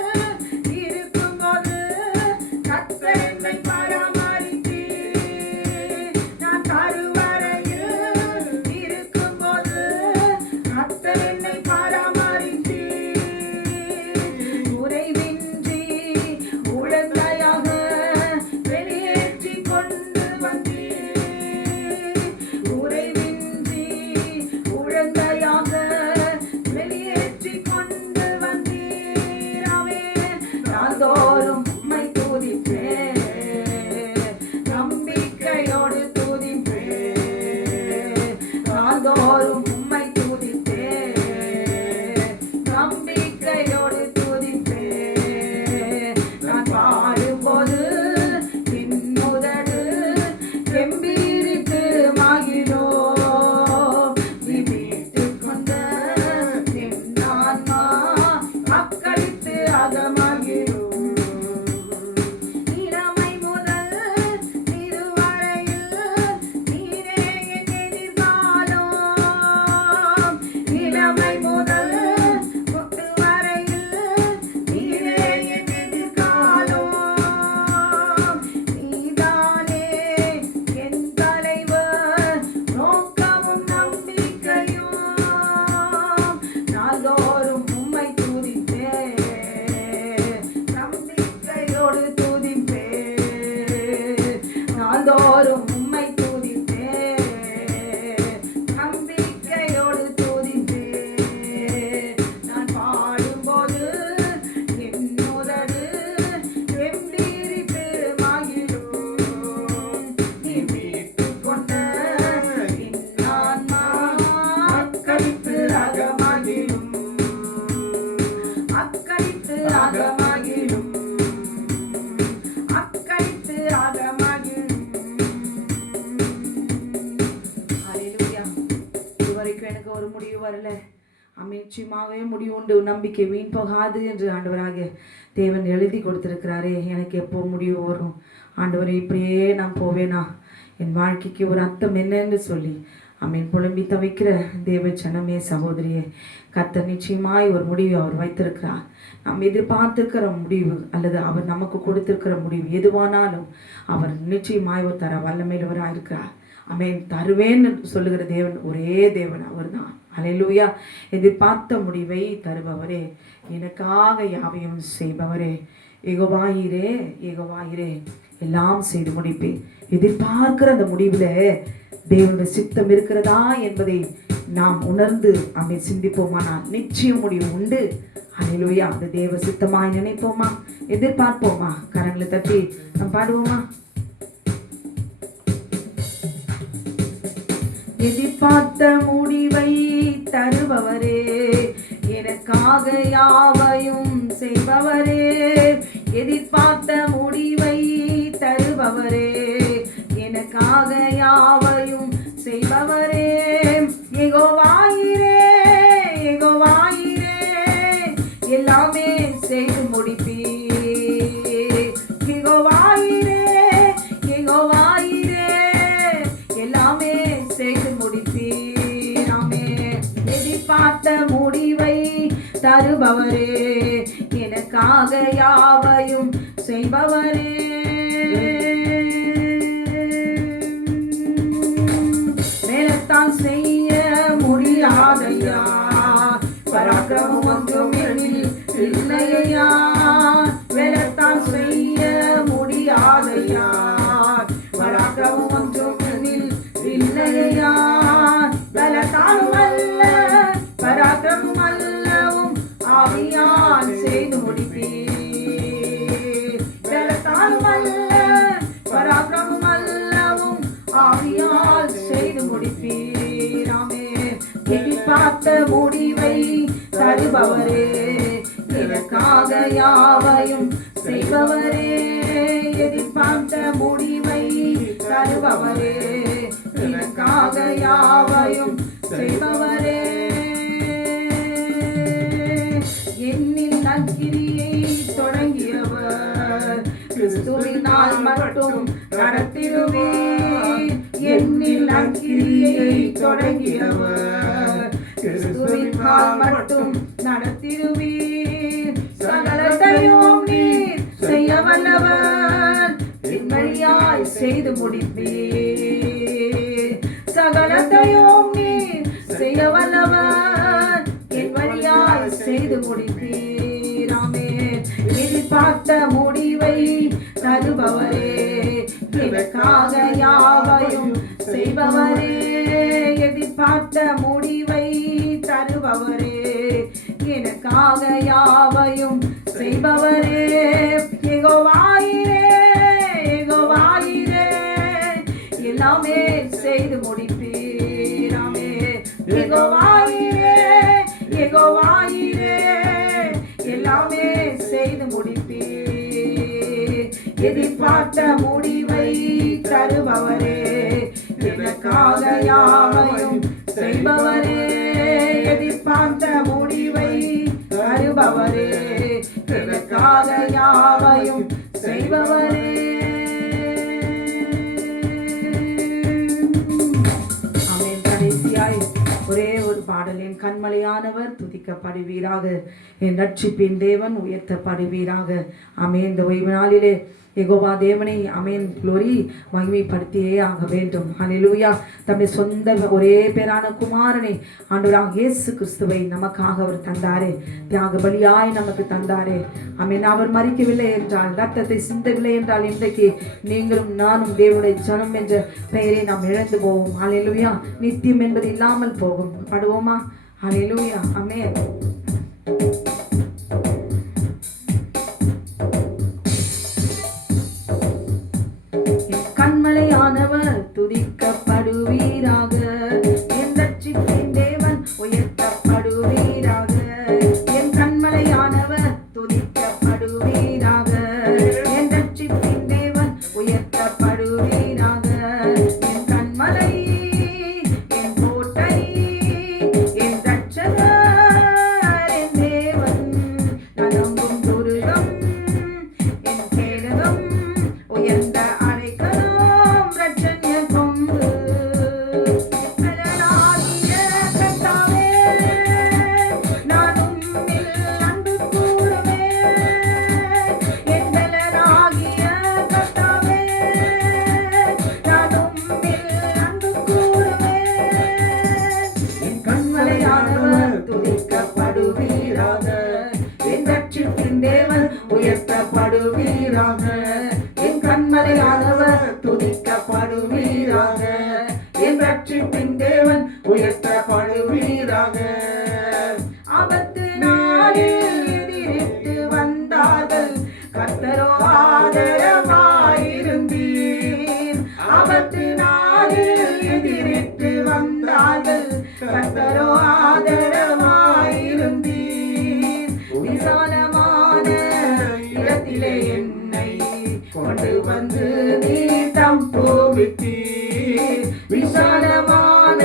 இருக்கும்போது கர்த்தர் என்னை பராமரித்தீர். நான் கருவறையில் இருக்கும்போது கர்த்தர் என்னை பராமரித்தீர். குறைவின்றி உழந்தையாக வெளியேற்றிக் கொண்டு வந்தீர். குறைவின்றி உழந்தையாக வெளியேற்றிக் கொண்டு வந்தீர். ஆமென். நாள்தோறும் உம்மை துதிப்பேன், நம்பிக்கையோடு துதிப்பேன். நாள்தோறும் உம்மை துதிப்பேன், நம்பிக்கையோடு துதிப்பேன். நான் பாடும்போது என் உதடு கெம்பீரித்து மகிழும். நீ மீட்டுக் கொண்ட என் ஆன்மா அக்கடித்து அகமகிழும். இளமை முதல் திருவரையில் நீரே என் எதிர்காலம். இளமை முதல் முட்டுவரையில் நீரே என் எதிர்காலம். நீதானே என் தலைவர், நோக்கமும் நம்பிக்கையும். நாள்தோறும் உம்மை துதிப்பேன், நம்பிக்கையோடு துதிப்பேன். நாள்தோறும் உம்மை துதிப்பேன், நம்பிக்கையோடு துதிப்பேன். நான் பாடும்போது என் உதடு கெம்பீரித்து மகிழும். நீ மீட்டுக் கொண்ட என் ஆன்மா அக்கடித்து அகமகிழும். அக்கடித்து அகமகிழும், அக்கடித்து அகமகிழும். ஹல்லேலூயா. இதுவரைக்கும் எனக்கு ஒரு முடிவு வரல. நிச்சயமாகவே முடிவு உண்டு, நம்பிக்கை வீண் போகாது என்று ஆண்டவராக தேவன் எழுதி கொடுத்திருக்கிறாரே. எனக்கு எப்போ முடிவு வரும் ஆண்டவரே, இப்படியே நான் போவேனா, என் வாழ்க்கைக்கு ஒரு அர்த்தம் என்னன்னு சொல்லி அமீன். புலம்பி தவிக்கிற தேவ ஜனமே, சகோதரியே, கர்த்தர் நிச்சயமாய் ஒரு முடிவை அவர் வைத்திருக்கிறார். நாம் எதிர்பார்த்திருக்கிற முடிவு அல்லது அவர் நமக்கு கொடுத்திருக்கிற முடிவு எதுவானாலும் அவர் நிச்சயமாய் ஒரு தர வல்லமையிலவராக இருக்கிறார். அமேன். தருவேன்னு சொல்லுகிற தேவன் ஒரே தேவன் அவர் தான். அல்லேலூயா. எதிர்பார்த்த முடிவை தருபவரே, எனக்காக யாவையும் செய்பவரே, யெகோவாயிரே யெகோவாயிரே, எல்லாம் செய்து முடிப்பேன். எதிர்பார்க்கிற அந்த முடிவில் தேவனுடைய சித்தம் இருக்கிறதா என்பதை நாம் உணர்ந்து அமை சிந்திப்போமானால் நிச்சயம் முடிவு உண்டு. அல்லேலூயா. அந்த தேவ சித்தமாய் நினைப்போமா, எதிர்பார்ப்போமா? கரங்களை தட்டி நாம் பாடுவோமா? எதிர்பார்த்த முடிவை தருபவரே, எனக்காக யாவையும் செய்பவரே, எதிர்பார்த்த முடிவை தருபவரே, எனக்காக யாவையும் செய்பவரே, யெகோவாயிரே யெகோவாயிரே, எல்லாமே செய்து முடிப்பீர். யெகோவாயிரே யெகோவாயிரே, எல்லாமே செய்து முடிப்பீர். ஆமென். எதிர்பார்த்த முடிவை தருபவரே, எனக்காக யாவையும் செய்பவரே, மேலத்தான் செய்ய முடியாதையா, பராக்கிரமம் ஒன்றும் என்னில் இல்லையா, மேலத்தான் செய்ய முடியாதையா, பராக்கிரமம் ஒன்றும் என்னில் இல்லையா, பலத்தாலும் அல்ல பராக்கிரமம் அல்லவும் ஆவியால் செய்து முடிப்பீர். பலத்தாலும் அல்ல பராக்கிரமம் அல்லவும் ஆவியால் செய்து முடிப்பீர். ஆமென். எதிர்பார்த்த முடிவை தருபவரே, எனக்காக யாவையும் செய்பவரே, எதிர்பார்த்த முடிவை தருபவரே, எனக்காக யாவையும் செய்பவரே, என்னில் நற்கிரியை தொடங்கியவர் கிறிஸ்துவினால் மட்டும் நடத்திடுவீர். என்னில் நற்கிரியை தொடங்கியவர் கிறிஸ்துவினால் மட்டும் நடத்திடுவீர். சகலத்தையும் நீர் செய்ய வல்லவர், வழியாய் செய்து முடிப்பீர். சகலத்தையும் நீர் செய்ய வல்லவர், என் வழியாய் செய்து முடிப்பீர். ஆமென். எதிர்பார்த்த முடிவை தருபவரே, எனக்காக யாவையும் செய்பவரே, எதிர்பார்த்த முடிவை தருபவரே, எனக்காக யாவையும் செய்பவரே, யெகோவாயிரே யெகோவாயிரே, எல்லாமே செய்து முடிப்பீர். ஆமென். யெகோவாயிரே யெகோவாயிரே, எல்லாமே செய்து முடிப்பீர். எதிர்பார்த்த முடிவை தருபவரே, எனக்காக யாவையும் செய்பவரே, எதிர்பார்த்த முடிவை தருபவரே, எனக்காக யாவையும் செய்பவரே. ஆமென். கடைசியாய் ஒரே ஒரு பாடலின் கண்மலையானவர் துதிக்கப்படுவீராக, என் ரட்சிப்பின் தேவன் உயர்த்தப்படுவீராக. ஆமென். இந்த ஓய்வு நாளிலே யெகோவா தேவனை ஆமென் க்ளோரி மகிமைப்படுத்தியே ஆக வேண்டும். ஹல்லேலூயா. தம்முடைய சொந்த ஒரே பேரான குமாரனை ஆண்டவராக இயேசு கிறிஸ்துவை நமக்காக அவர் தந்தாரே, தியாக பலியாய் நமக்கு தந்தாரே. ஆமென். அவர் மரிக்கவில்லை என்றால், ரத்தத்தை சிந்தவில்லை என்றால், இன்றைக்கு நீங்களும் நானும் தேவனுடைய ஜனம் என்ற பெயரை நாம் இழந்து போவோம். ஹல்லேலூயா. நித்தியம் என்பது இல்லாமல் போகும். பாடுவோமா? ஹல்லேலூயா. ஆமென். கண்மலையானவர் துதிக்கப்படுவீராக, என் ரட்சிப்பின் தேவன் உயர்த்தப்படுவீராக, என் கண்மலையானவர் துதிக்கப்படுவீராக, என் ரட்சிப்பின் தேவன் உயர்த்தப்படுவீராக, என் கண்மலை என் கோட்டை என் ரட்சகர் துதிக்கப்படுவீராக. என் கண்மலையானவர் துதிக்கப்படுவீராக. என் ரட்சிப்பின் தேவன் உயர்த்தப்படுவீராக. ஆபத்து நாளில் எதிரிட்டு வந்தார்கள், கர்த்தரோ ஆதரவாயிருந்தீர். ஆபத்து நாளில் எதிரிட்டு வந்தார்கள், கர்த்தரோ ஆதரவாயிருந்தீர். விசாலமான இடத்திலே என்னை கொண்டு வந்து நீட்டம் போவித்தீர். விசாலமான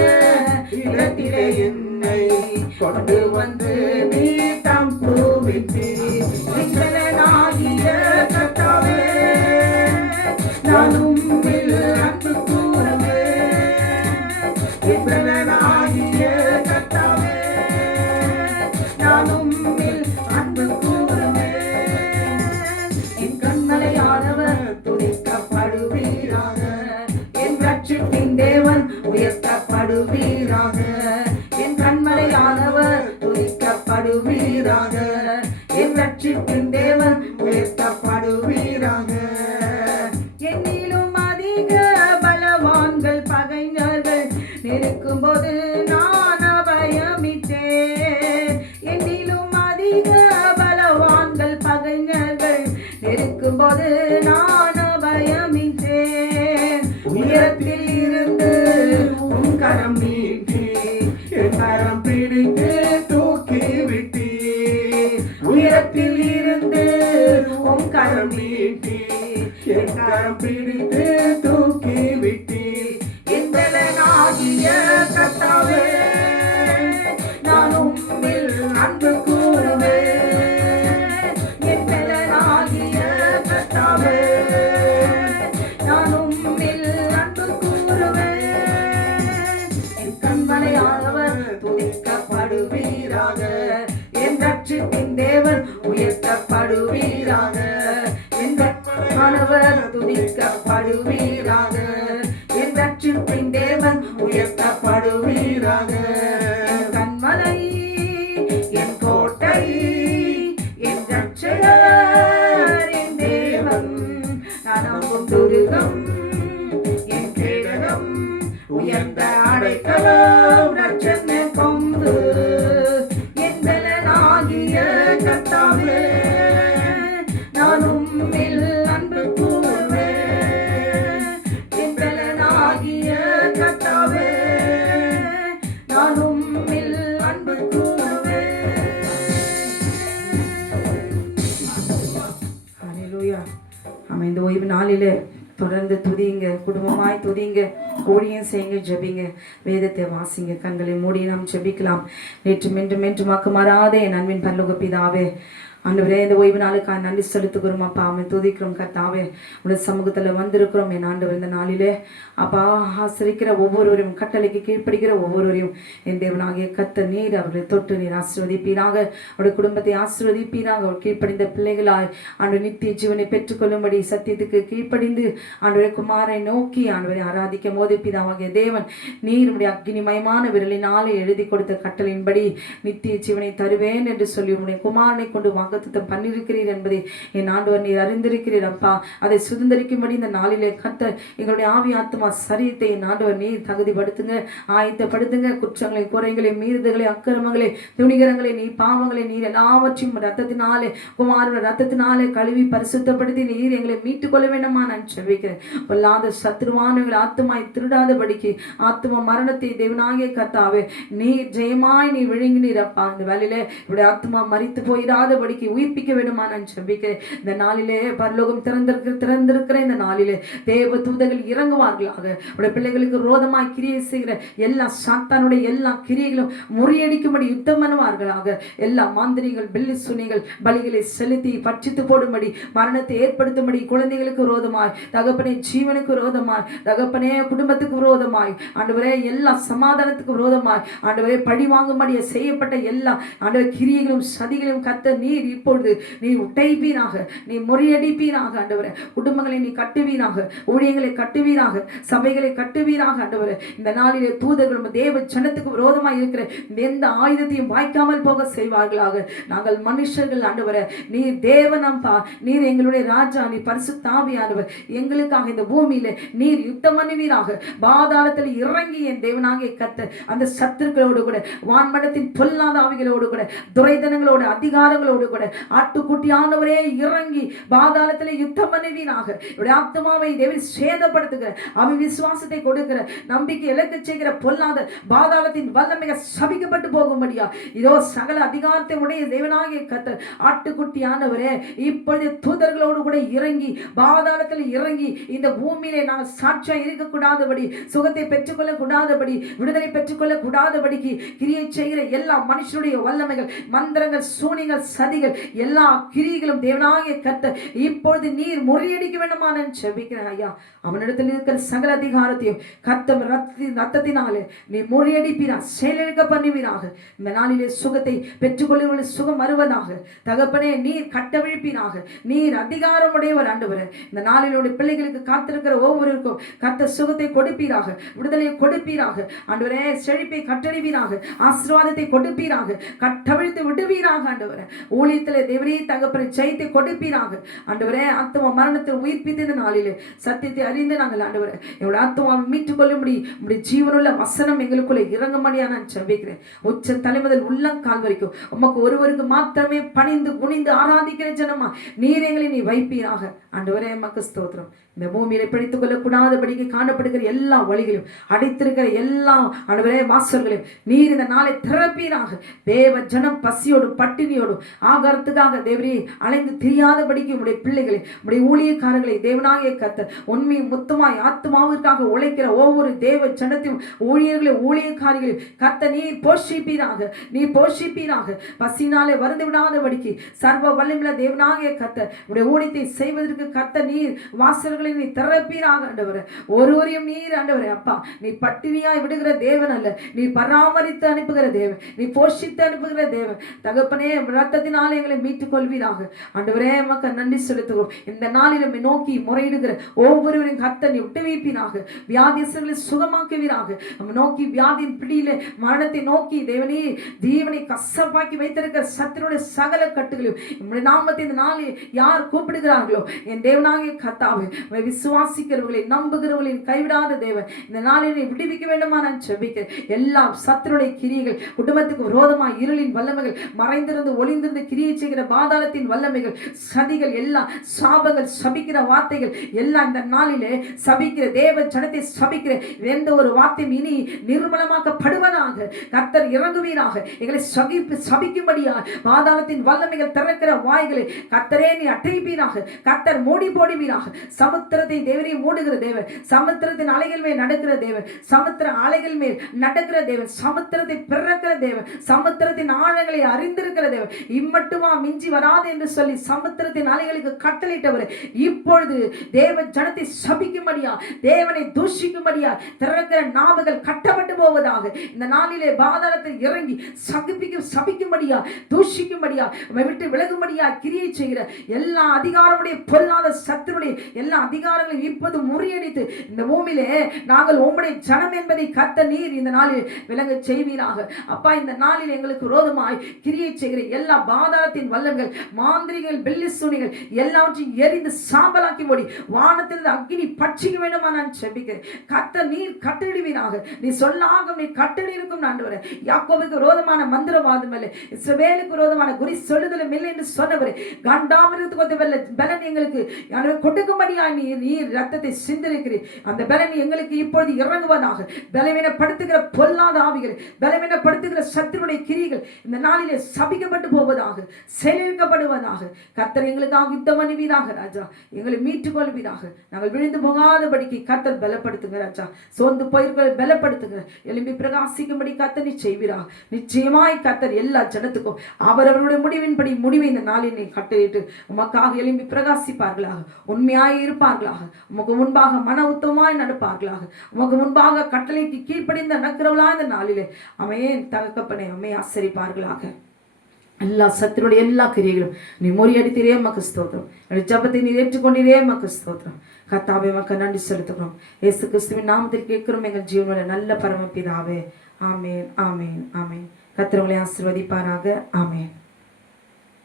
இடத்திலே என்னை கொண்டு வந்து நீட்டம் போவித்தீர். எங்களனாகிய கர்த்தாவே, நான் உம்மில் அன்பு கூறுவேன். எங்களனாகிய கர்த்தாவே, நான் உம்மில் அன்பு கூறுவேன். என் கண்மலையானவர் துதிக்கப்படுவீராக. என் ரட்சிப்பின் தேவன் உயர்த்தப்படுவீராக. என் கண்மலையானவர் துதிக்கப்படுவீராக. என் ரட்சிப்பின் தேவன் உயர்த்தப்படுவீராக. என்னிலும் அதிக பலவான்கள் பகைஞர்கள் நெருக்கும் போது நான் அபயமிட்டேன். என்னிலும் அதிக பலவான்கள் பகைஞர்கள் நெருக்கும் போது நான் அபயமிட்டேன். உயரத்தில் இருந்து உன் கரம் நீட்டி என் கரம் பிடித்து தூக்கி விட்டீர். உயரத்தில் இருந்து உன் கரம் நீட்டி என் கரம் பிடித்து தூக்கி விட்டீர். என் பலனாகிய கர்த்தாவே, நான் உம்மில் அன்பு கூறுவேன். என் பலனாகிய கர்த்தாவே, நான் உம்மில் அன்பு கூறுவேன். என் கண்மலையானவர் துதிக்கப்படுவீராக. என் ரட்சிப்பின் தேவன் உயர்த்தப்படுவீராக. என் கண்மலையானவர் துதிக்கப்படுவீராக. என் ரட்சிப்பின் தேவன் உயர்த்தப்படுவீராக. என் கண்மலை, என் கோட்டை, என் ரட்சகர், என் தேவன், நான் நம்பும் துருகம், என் கேடகம், உயர்ந்த அடைக்கலம், ரட்சக கொம்பு. என் பலனாகிய கர்த்தாவே, நான் உம்மில் அன்பு கூறுவேன். என் பலனாகிய கர்த்தாவே, நான் உம்மில் அன்பு கூறுவேன். ஹல்லேலூயா. ஆமென். இந்த ஓய்வு நாளிலே தொடர்ந்து துதிங்க, குடும்பமாய் துதிங்க, ஊழியம் செய்யுங்க, ஜெபிங்க, வேதத்தை வாசிங்க. கண்களை மூடி நாம் ஜெபிக்கலாம். நேற்றும் என்றும் என்றுமாக்கு மாறாத என் அன்பின் பரலோக பிதாவே, ஆண்டவரே, இந்த ஓய்வு நாளுக்காக நன்றி செலுத்துகிறோம் அப்பா. அவன் துதிக்கிறோம் கர்த்தாவே. உடைய சமூகத்தில் வந்திருக்கிறோம் என் ஆண்டவர். இந்த நாளிலே அப்பா ஆசிரிக்கிற ஒவ்வொருவரையும், கட்டளைக்கு கீழ்ப்படுகிற ஒவ்வொருவரையும் என் தேவனாகிய கர்த்தர் நீர் அவர்களை தொட்டு நீர் ஆசீர்வதிப்பீராக. அவருடைய குடும்பத்தை ஆசீர்வதிப்பீராக. அவர் கீழ்ப்படிந்த பிள்ளைகளாய் ஆண்டவர் நித்திய ஜீவனை பெற்றுக்கொள்ளும்படி சத்தியத்துக்கு கீழ்ப்படிந்து ஆண்டவரை குமாரை நோக்கி ஆண்டவரை ஆராதிக்கும் போது பிதாவாகிய தேவன் நீர் உடைய அக்னிமயமான விரலினாலே எழுதி கொடுத்த கட்டளையின்படி நித்திய ஜீவனை தருவேன் என்று சொல்லி உடைய குமாரனை கொண்டு வாக்குத்தத்தம் பண்ணியிருக்கிறீர் என்பதை என் ஆண்டவர் நீர் அறிந்திருக்கிறீர் அப்பா. அதை சுதந்திரிக்கும்படி இந்த நாளிலே கர்த்தர் எங்களுடைய ஆவி ஆத்மா சரீரத்தை என் ஆண்டவர் நீர் தகுதிப்படுத்துங்க, ஆயத்தப்படுத்துங்க. குற்றங்களை, குறைகளை, மீறுதல்களை, அக்கிரமங்களை, துணிகரங்களை, நீ பாவங்களை நீர் எல்லாவற்றையும் ரத்தத்தினாலே, குமாரனுடைய ரத்தத்தினாலே கழுவி பரிசுத்தப்படுத்தி நீர் எங்களை மீட்டுக் கொள்ள வேண்டுமா நான் செபிக்கிறேன். பொல்லாத சத்ருவானுகள் ஆத்மாய் திருடாதபடிக்கு ஆத்ம மரணத்தை தேவனாகிய கர்த்தாவே நீர் ஜெயமாய் நீ விழுங்கினீர் அப்பா. இந்த வேலையிலே இப்படி ஆத்மா மரித்து போயிடாதபடிக்கு உயிர்ப்பிக்க வேண்டுமா நான் செபிக்கிறேன். இந்த நாளிலே பரலோகம் திறந்திருக்கிற இந்த நாளிலே தேவ தூதர்கள் இறங்குவார்களாக. உடைய பிள்ளைகளுக்கு ரோதமாய் கிரியை செய்கிற எல்லா சாத்தானுடைய எல்லா கிரியைகளும் முறியடிக்கும்படி யுத்தம் பண்ணுவார்களாக. எல்லா மாந்திரிகள், பில்லி சுனிகள் பலிகளை செலுத்தி பட்சித்து போடும்படி, மரணத்தை ஏற்படுத்தும்படி, குழந்தைகளுக்கு விரோதமாய், தகப்பனே ஜீவனுக்கு விரோதமாய், தகப்பனே குடும்பத்துக்கு விரோதமாய், ஆண்டவரே எல்லா சமாதானத்துக்கு விரோதமாய், ஆண்டவரே பழி வாங்கும்படி செய்யப்பட்ட எல்லா ஆண்டவர் கிரியைகளும் சதிகளையும் கர்த்தர் நீர் இப்பொழுது நீ உடைப்பீராக, நீ முறியடிப்பீராக ஆண்டவரே. குடும்பங்களை நீ கட்டுவீராக, ஊழியங்களை கட்டுவீராக, சபைகளை கட்டுவீராக ஆண்டவரே. இந்த நாளிலே தூதர்களும் தேவ ஜனத்துக்கு விரோதமாய் இருக்கிற எந்த ஆயுதத்தையும் வாய்க்காமல் போக செய்வார்களாக. நாங்கள் மனுஷர்கள் ஆண்டவரே, நீர் தேவனம்பா, நீர் எங்களுடைய ராஜா, நீ பரிசுத்த ஆவியானவர். எங்களுக்காக இந்த பூமியில நீர் யுத்தம் பண்ணுவீராக. பாதாளத்தில் இறங்கி என் தேவனாகிய கர்த்தர் அந்த சத்துருக்களோடு கூட, வான்மண்டத்தின் பொல்லாத ஆவிகளோடு கூட, துரைதனங்களோடு, அதிகாரங்களோடு கூட, ஆட்டுக்குட்டியானவரே இறங்கி பாதாளத்தில் யுத்தம் பண்ணுவீராக. இவருடைய ஆத்மாவை தேவன் சேதப்படுத்துகிற, அவிசுவாசத்தை கொடுக்கிற, நம்பிக்கை இழக்க செய்கிற பொல்லாத பாதாளத்தின் வல்லமைகள் சபிக்கப்பட்டு போகும்படியா இதோ சகல அதிகாரத்தை உடைய தேவனாகிய கர்த்தர் ஆட்டுக்குட்டியானவரே இப்பொழுது தூதர்களோடு கூட இறங்கி பாதாளத்தில் இறங்கி இந்த பூமியிலே நாங்கள் சாட்சியா இருக்கக்கூடாதபடி, சுகத்தை பெற்றுக்கொள்ள கூடாதபடி, விடுதலை பெற்றுக்கொள்ள கூடாதபடிக்கு கிரியை செய்கிற எல்லா மனுஷனுடைய வல்லமைகள், மந்திரங்கள், சூனிகள், சதிகள், எல்லா கிரிகளும் தேவனாகிய கர்த்தர் இப்பொழுது நீர் முறியடிக்க வேண்டுமா நான் செபிக்கிறேன் ஐயா. அவனிடத்தில் இருக்கிற சகல அதிகாரத்தையும் கர்த்தர் ரத்தத்தினாலே நீ முறியடிப்பீராக, செயலிழக்க பண்ணுவீராக. இந்த நாளிலே சுகத்தை பெற்றுக்கொள்ளுவர்கள் சுகம் வருவதாக. தகப்பனே நீர் கட்டவிழ்ப்பீராக, நீர் அதிகாரம் உடையவர் ஆண்டவரே. இந்த நாளிலுடைய பிள்ளைகளுக்கு காத்திருக்கிற ஒவ்வொருவருக்கும் கர்த்தர் சுகத்தை கொடுப்பீராக, விடுதலையை கொடுப்பீராக ஆண்டவரே. செழிப்பை கட்டளிவீராக, ஆசீர்வாதத்தை கொடுப்பீராக, கட்டவிழ்த்து விடுவீராக ஆண்டவரே. ஊழியத்திலே தேவரே தகப்பனை ஜெயத்தை கொடுப்பீராக ஆண்டவரே. ஆத்தும மரணத்தில் உயிர்ப்பித்த இந்த நாளிலே சத்தியத்தை அறிந்து நாங்கள் ஆண்டவரே எங்களுடைய ஆத்துமாவை மீட்டுக் கொள்ளும்படி உங்களுடைய ஜீவனுள்ள வசனம் எங்களுக்குள்ளே இறங்கும்படியா நான் ஜெபிக்கிறேன். உச்ச தலைமுதல் உள்ளங்கால் வரைக்கும் உமக்கு ஒருவருக்கு மாத்திரமே பணிந்து குனிந்து ஆராதிக்கிற ஜனமா நீர் எங்களை நீ வைப்பீராக ஆண்டவரே. எமக்கு ஸ்தோத்திரம். இந்த பூமியில பிடித்துக் கொள்ளக்கூடாதபடிக்கு காணப்படுகிற எல்லா வழிகளையும், அடைத்திருக்கிற எல்லா ஆண்டவரே வாசல்களையும் நீர் இந்த நாளை திறப்பீராக. தேவ ஜனம் பசியோடும் பட்டினியோடும் ஆகாரத்துக்காக தேவரே அலைந்து தெரியாதபடிக்கு உடைய பிள்ளைகளை, உடைய ஊழியக்காரர்களை தேவனாகிய கர்த்தர் உண்மையும் முத்தமாய் ஆத்மாவிற்காக உழைக்கிற ஒவ்வொரு தேவ ஜனத்தையும் ஊழியர்களையும் ஊழியக்காரிகளையும் கர்த்தர் நீர் போஷிப்பீராக, நீர் போஷிப்பீராக. பசினாலே வருந்து விடாதபடிக்கு சர்வ வல்லமையுள்ள தேவனாகிய கர்த்தர் உடைய ஊழியத்தை செய்வதற்கு கர்த்தர் நீர் வாசல்களை நீ திறப்பீராக ஆண்டவரே. ஒருவரையும் நீர் ஆண்டவரே அப்பா நீ பட்டினியாய் விடுகிற தேவன் அல்ல, நீ பராமரித்து அனுப்புகிற தேவன், நீ போஷித்து அனுப்புகிற தேவன். தகப்பனே ரத்தத்தினாலே எங்களை மீட்டுக் கொள்வீராக ஆண்டவரே. மக்கள் நன்றி செலுத்துகிறோம். இந்த நாளில் நம்மை நோக்கி முறையிடுகிற ஒவ்வொருவரையும் கர்த்தர் நீ விட்டு வைப்பீராக, வியாதியஸ்தர்களை சுகமாக்குவீராக. நம்ம நோக்கி வியாதியின் பிடியிலே மரணத்தை நோக்கி தேவனே ஜீவனை கசப்பாக்கி வைத்திருக்கிற சத்துருடைய சகல கட்டுகளையும் நம்முடைய நாமத்தை இந்த நாளில் யார் கூப்பிடுகிறார்களோ என் தேவனாகிய கர்த்தாவே விசுவாசிக்கிறவர்களை நம்புகிறவர்களை கைவிடாத தேவன் இந்த நாளினை விடுவிக்க வேண்டுமா நான் ஜெபிக்கிறேன். எல்லா சத்துருடைய கிரியைகள், குடும்பத்துக்கு விரோதமாய் இருளின் வல்லமைகள், மறைந்திருந்து ஒளிந்திருந்து கிரியை செய்கிற பாதாளத்தின் வல்லமைகள், சதிகள், எல்லா சாபங்கள், சபிக்கிற வார்த்தைகள் எல்லாம் இந்த நாளிலே சபிக்கிற தேவ ஜனத்தை சபிக்கிற எந்த ஒரு வார்த்தையும் இனி நிர்மலமாக்கப்படுவதாக. கர்த்தர் இறங்குவீராக. எங்களை சபிக்கும்படியா பாதாளத்தின் வல்லமைகள் திறக்கிற வாய்களை கர்த்தரே நீ அடைப்பீராக. கர்த்தர் மூடி போடுவீராக. சமுத்திரத்தை தேவரே மூடுகிற தேவன், சமுத்திரத்தின் அலைகள் மேல் நடக்கிற தேவன், சமுத்திர அலைகள் மேல் நடக்கிற தேவன், சமுத்திரத்தை பிறக்கிற தேவன், சமுத்திரத்தின் ஆழங்களை அறிந்திருக்கிற தேவன், இம்மட்டுமா மிஞ்சி வராது என்று சொல்லி சமுத்திரத்தின் அலைகளுக்கு கட்டளையிட்டவர் இப்பொழுது தேவ ஜனத்தை சபிக்கும்படியா, தேவனை தூஷிக்கும்படியா திறக்கிற நாவுகள் கட்டப்பட்டு போவதாக. இந்த நாளிலே பாதாளத்தில் இறங்கி சபிக்கும்படியா, தூஷிக்கும்படியா, விட்டு விலகும்படியா கிரியை செய்கிற எல்லா அதிகாரமுடைய பொல்லாத சத்துருடைய எல்லா அதிகாரங்களையும் இப்போது முறியடித்து இந்த பூமியிலே நாங்கள் உம்முடைய ஜனம் என்பதை கர்த்தர் நீர் இந்த நாளில் விளங்க செய்வீராக. அப்பா இந்த நாளில் எங்களுக்கு விரோதமாய் கிரியை செய்கிற எல்லா பாதாளத்தின் வல்லங்கள், மாந்திரிகள், பெல்லி சூனிகள் எல்லாவற்றையும் எரிந்து சாம்பலாக்கி ஓடி வானத்திலிருந்து அக்கினி பட்சிக்க வேண்டுமா நான் ஜெபிக்கிறேன். கர்த்தர் நீர் கட்டளிடுவீராக. நீ சொல்லாக நீ கட்டளை இருக்கும் ஆண்டவரே. யாக்கோபுக்கு விரோதமான மந்திரவாதம் இல்லை, இஸ்ரவேலுக்கு விரோதமான குறி சொல்லுதலும் இல்லை என்று சொன்னவரே, கண்டாமிரத்துக்கு பலன் எங்களுக்கு கொடுக்கும்படியா நீர் ரத்தத்தை சிந்திருக்கிறீர். அந்த பலன் எங்களுக்கு இப்பொழுது இறங்குவதாக. பலவீனப்படுத்துகிற பொல்லாத ஆவிகள், பலவீனப்படுத்துகிற சத்துருடைய கிரிகள் இந்த நாளிலே சபிக்கப்பட்டு போவதாக, செயலிழக்கப்படுவதாக. கர்த்தர் எங்களுக்காக யுத்தம் பண்ணுவீராக ராஜா. எங்களை மீட்டுக் கொள்வீராக. நாங்கள் விழுந்து போகாதபடிக்கு கர்த்தர் பலப்படுத்துங்க ராஜா. சோர்ந்து போயிருக்கிற பலப்படுத்துங்க. எழும்பி பிரகாசிக்கும்படி கர்த்தர் நீ செய்வீராக. நிச்சயமாய் கர்த்தர் எல்லா ஜனத்துக்கும் அவரவருடைய முடிவின்படி முடிவை இந்த நாளில் நீ கட்டளையிட்டு உமக்காக எழும்பி பிரகாசிப்பார்களாக, உண்மையாய் இருப்பார்களாக, உமக்கு முன்பாக மன உத்தமாய் நடப்பார்களாக, உமக்கு முன்பாக கட்டளைக்கு கீழ்ப்படிந்த நடக்கிறவளா இந்த நாளிலே அமையே தகப்பனை அம்மையை ஆசரிப்பார்களாக. எல்லா சத்துருடைய எல்லா கிரியைகளும் நீ முறியடித்தீரே மக்கு ஸ்தோத்திரம். என்னுடைய ஜபத்தை நீ ஏற்றுக்கொண்டீரே மக்கு ஸ்தோத்திரம். கர்த்தாவே மக்கு நன்றி செலுத்துகிறோம். இயேசு கிறிஸ்துவின் நாமத்தில் கேட்கிறோம் எங்கள் ஜீவனுடைய நல்ல பரமபிதாவே. ஆமேன், ஆமேன், ஆமேன். கர்த்தர் உங்களை ஆசீர்வதிப்பாராக. ஆமேன்.